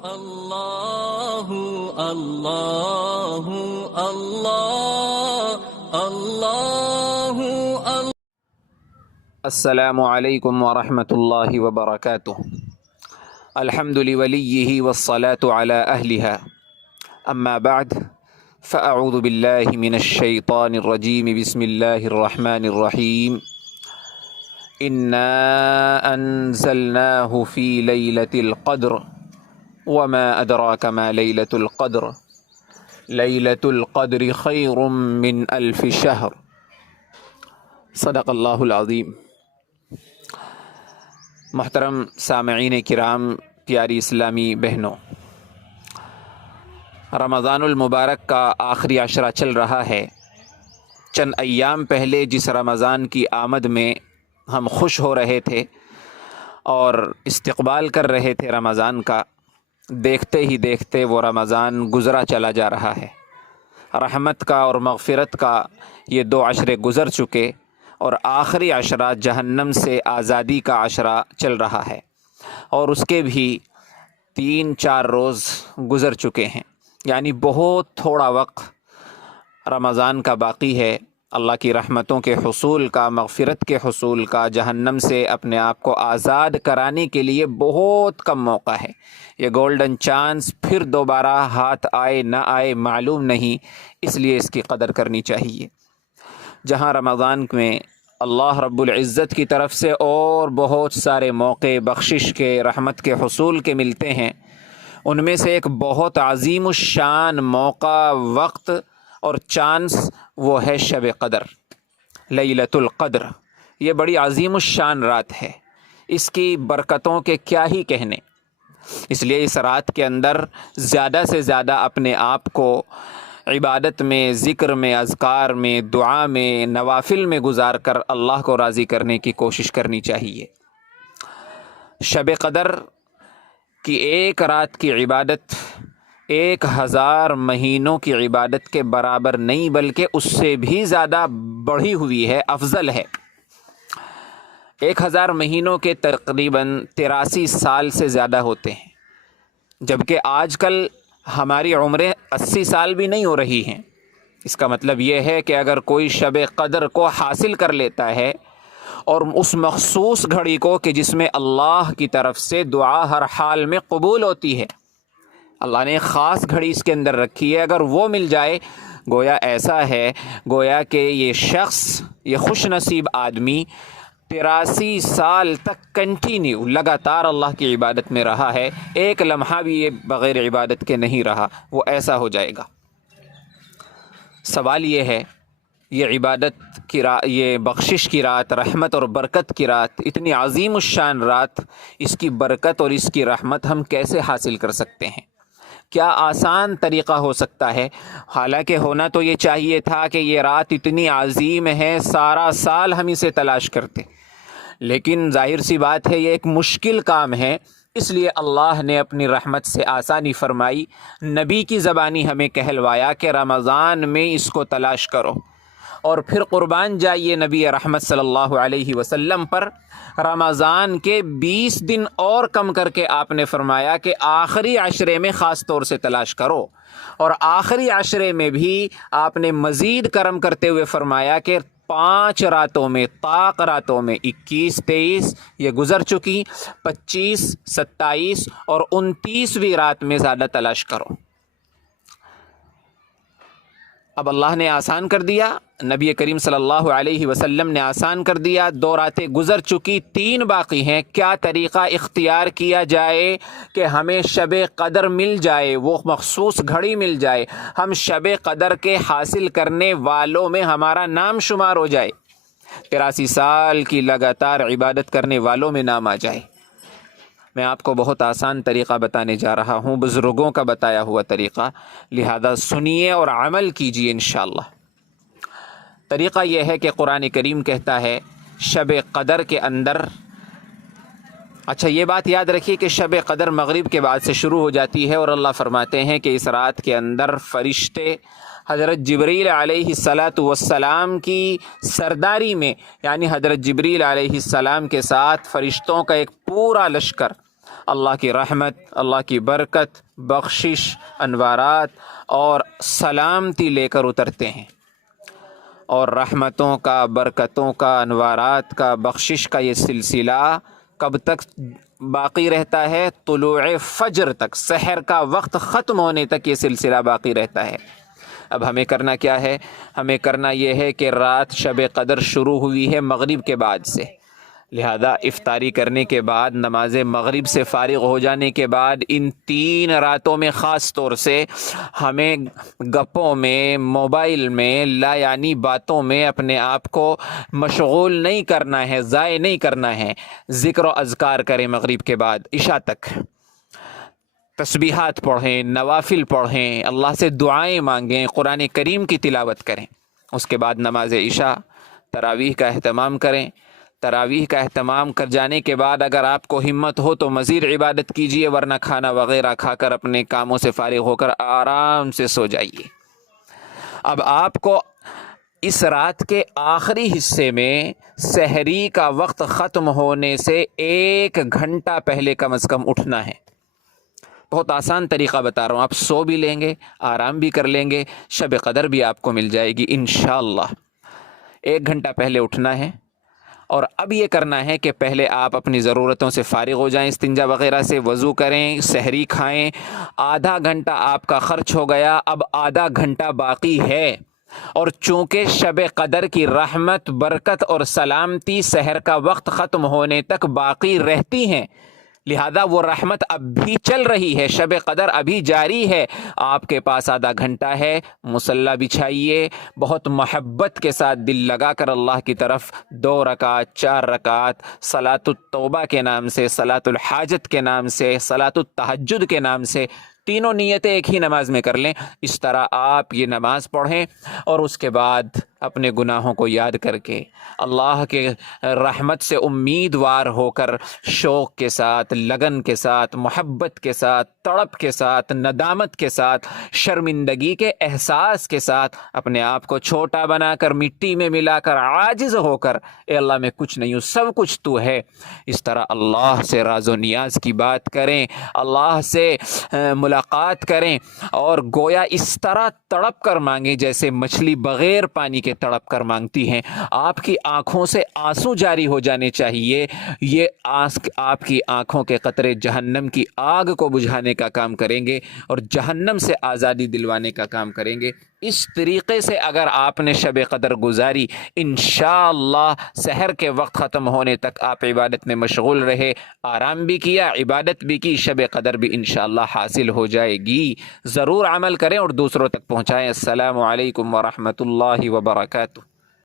اللہ اللہ اللہ اللہ اللہ۔ السلام علیکم ورحمۃ اللہ وبرکاتہ۔ الحمد لولیہ والصلاة علی اہلہا، اما بعد فاعوذ باللہ من الشیطان الرجیم، بسم اللہ الرحمن الرحیم۔ انا انزلناہ فی لیلۃ القدر وما ادراک ما لیلۃ القدر لیلۃ القدر خیر من الف شہر۔ صدق اللہ العظیم۔ محترم سامعین کرام، پیاری اسلامی بہنوں، رمضان المبارک کا آخری عشرہ چل رہا ہے۔ چند ایام پہلے جس رمضان کی آمد میں ہم خوش ہو رہے تھے اور استقبال کر رہے تھے رمضان کا، دیکھتے ہی دیکھتے وہ رمضان گزرا چلا جا رہا ہے۔ رحمت کا اور مغفرت کا یہ 2 عشرے گزر چکے اور آخری عشرہ جہنم سے آزادی کا عشرہ چل رہا ہے، اور اس کے بھی 3-4 روز گزر چکے ہیں، یعنی بہت تھوڑا وقت رمضان کا باقی ہے۔ اللہ کی رحمتوں کے حصول کا، مغفرت کے حصول کا، جہنم سے اپنے آپ کو آزاد کرانے کے لیے بہت کم موقع ہے۔ یہ گولڈن چانس پھر دوبارہ ہاتھ آئے نہ آئے معلوم نہیں، اس لیے اس کی قدر کرنی چاہیے۔ جہاں رمضان میں اللہ رب العزت کی طرف سے اور بہت سارے موقع بخشش کے، رحمت کے حصول کے ملتے ہیں، ان میں سے ایک بہت عظیم الشان موقع، وقت اور چانس وہ ہے شب قدر، لیلۃ القدر۔ یہ بڑی عظیم الشان رات ہے، اس کی برکتوں کے کیا ہی کہنے۔ اس لیے اس رات کے اندر زیادہ سے زیادہ اپنے آپ کو عبادت میں، ذکر میں، اذکار میں، دعا میں، نوافل میں گزار کر اللہ کو راضی کرنے کی کوشش کرنی چاہیے۔ شب قدر کی ایک رات کی عبادت 1000 مہینوں کی عبادت کے برابر نہیں، بلکہ اس سے بھی زیادہ بڑھی ہوئی ہے، افضل ہے۔ 1000 مہینوں کے تقریباً 83 سال سے زیادہ ہوتے ہیں، جبکہ آج کل ہماری عمریں 80 سال بھی نہیں ہو رہی ہیں۔ اس کا مطلب یہ ہے کہ اگر کوئی شب قدر کو حاصل کر لیتا ہے، اور اس مخصوص گھڑی کو کہ جس میں اللہ کی طرف سے دعا ہر حال میں قبول ہوتی ہے، اللہ نے ایک خاص گھڑی اس کے اندر رکھی ہے، اگر وہ مل جائے، گویا ایسا ہے، گویا کہ یہ شخص، یہ خوش نصیب آدمی 83 سال تک کنٹینیو لگاتار اللہ کی عبادت میں رہا ہے، ایک لمحہ بھی یہ بغیر عبادت کے نہیں رہا، وہ ایسا ہو جائے گا۔ سوال یہ ہے، یہ عبادت کی رات، یہ بخشش کی رات، رحمت اور برکت کی رات، اتنی عظیم الشان رات، اس کی برکت اور اس کی رحمت ہم کیسے حاصل کر سکتے ہیں؟ کیا آسان طریقہ ہو سکتا ہے؟ حالانکہ ہونا تو یہ چاہیے تھا کہ یہ رات اتنی عظیم ہے، سارا سال ہم اسے تلاش کرتے، لیکن ظاہر سی بات ہے یہ ایک مشکل کام ہے، اس لیے اللہ نے اپنی رحمت سے آسانی فرمائی، نبی کی زبانی ہمیں کہلوایا کہ رمضان میں اس کو تلاش کرو، اور پھر قربان جائیے نبی رحمت صلی اللہ علیہ وسلم پر، رمضان کے 20 دن اور کم کر کے آپ نے فرمایا کہ آخری عشرے میں خاص طور سے تلاش کرو، اور آخری عشرے میں بھی آپ نے مزید کرم کرتے ہوئے فرمایا کہ 5 راتوں میں، طاق راتوں میں، 21، 23 یہ گزر چکی، 25، 27 اور 29ویں رات میں زیادہ تلاش کرو۔ اب اللہ نے آسان کر دیا، نبی کریم صلی اللہ علیہ وسلم نے آسان کر دیا، 2 راتیں گزر چکی، 3 باقی ہیں۔ کیا طریقہ اختیار کیا جائے کہ ہمیں شب قدر مل جائے، وہ مخصوص گھڑی مل جائے، ہم شب قدر کے حاصل کرنے والوں میں ہمارا نام شمار ہو جائے، 83 سال کی لگاتار عبادت کرنے والوں میں نام آ جائے؟ میں آپ کو بہت آسان طریقہ بتانے جا رہا ہوں، بزرگوں کا بتایا ہوا طریقہ، لہذا سنیے اور عمل کیجیے انشاءاللہ۔ طریقہ یہ ہے کہ قرآن کریم کہتا ہے شب قدر کے اندر، اچھا یہ بات یاد رکھیے کہ شب قدر مغرب کے بعد سے شروع ہو جاتی ہے، اور اللہ فرماتے ہیں کہ اس رات کے اندر فرشتے حضرت جبریل علیہ السلام کی سرداری میں، یعنی حضرت جبریل علیہ السلام کے ساتھ فرشتوں کا ایک پورا لشکر اللہ کی رحمت، اللہ کی برکت، بخشش، انوارات اور سلامتی لے کر اترتے ہیں۔ اور رحمتوں کا، برکتوں کا، انوارات کا، بخشش کا یہ سلسلہ کب تک باقی رہتا ہے؟ طلوع فجر تک، سحر کا وقت ختم ہونے تک یہ سلسلہ باقی رہتا ہے۔ اب ہمیں کرنا کیا ہے؟ ہمیں کرنا یہ ہے کہ رات شب قدر شروع ہوئی ہے مغرب کے بعد سے، لہذا افطاری کرنے کے بعد، نماز مغرب سے فارغ ہو جانے کے بعد ان 3 راتوں میں خاص طور سے ہمیں گپوں میں، موبائل میں، لا یعنی باتوں میں اپنے آپ کو مشغول نہیں کرنا ہے، ضائع نہیں کرنا ہے۔ ذکر و اذکار کریں مغرب کے بعد عشاء تک، تسبیحات پڑھیں، نوافل پڑھیں، اللہ سے دعائیں مانگیں، قرآن کریم کی تلاوت کریں۔ اس کے بعد نماز عشاء، تراویح کا اہتمام کریں۔ تراویح کا اہتمام کر جانے کے بعد اگر آپ کو ہمت ہو تو مزید عبادت کیجیے، ورنہ کھانا وغیرہ کھا کر اپنے کاموں سے فارغ ہو کر آرام سے سو جائیے۔ اب آپ کو اس رات کے آخری حصے میں سحری کا وقت ختم ہونے سے 1 گھنٹہ پہلے کم از کم اٹھنا ہے۔ بہت آسان طریقہ بتا رہا ہوں، آپ سو بھی لیں گے، آرام بھی کر لیں گے، شب قدر بھی آپ کو مل جائے گی انشاءاللہ۔ 1 گھنٹہ پہلے اٹھنا ہے، اور اب یہ کرنا ہے کہ پہلے آپ اپنی ضرورتوں سے فارغ ہو جائیں، استنجا وغیرہ سے، وضو کریں، سحری کھائیں۔ آدھا گھنٹہ آپ کا خرچ ہو گیا، اب آدھا گھنٹہ باقی ہے، اور چونکہ شب قدر کی رحمت، برکت اور سلامتی سحر کا وقت ختم ہونے تک باقی رہتی ہیں، لہذا وہ رحمت اب بھی چل رہی ہے، شب قدر ابھی جاری ہے۔ آپ کے پاس آدھا گھنٹہ ہے، مصلی بچھائیے، بہت محبت کے ساتھ دل لگا کر اللہ کی طرف 2 رکعت، 4 رکعت، صلاۃ التوبہ کے نام سے، صلاۃ الحاجت کے نام سے، صلاۃ التہجد کے نام سے، تینوں نیتیں ایک ہی نماز میں کر لیں۔ اس طرح آپ یہ نماز پڑھیں، اور اس کے بعد اپنے گناہوں کو یاد کر کے اللہ کے رحمت سے امیدوار ہو کر شوق کے ساتھ، لگن کے ساتھ، محبت کے ساتھ، تڑپ کے ساتھ، ندامت کے ساتھ، شرمندگی کے احساس کے ساتھ اپنے آپ کو چھوٹا بنا کر، مٹی میں ملا کر، عاجز ہو کر، اے اللہ میں کچھ نہیں ہوں، سب کچھ تو ہے، اس طرح اللہ سے راز و نیاز کی بات کریں، اللہ سے ملاقات کریں، اور گویا اس طرح تڑپ کر مانگیں جیسے مچھلی بغیر پانی کے تڑپ کر مانگتی ہیں۔ آپ کی آنکھوں سے آنسو جاری ہو جانے چاہیے، یہ آپ کی آنکھوں کے قطرے جہنم کی آگ کو بجھانے کا کام کریں گے، اور جہنم سے آزادی دلوانے کا کام کریں گے۔ اس طریقے سے اگر آپ نے شب قدر گزاری، انشاءاللہ سحر کے وقت ختم ہونے تک آپ عبادت میں مشغول رہے، آرام بھی کیا، عبادت بھی کی، شب قدر بھی انشاءاللہ حاصل ہو جائے گی۔ ضرور عمل کریں اور دوسروں تک پہنچائیں۔ السلام علیکم ورحمۃ اللہ وبرکاتہ۔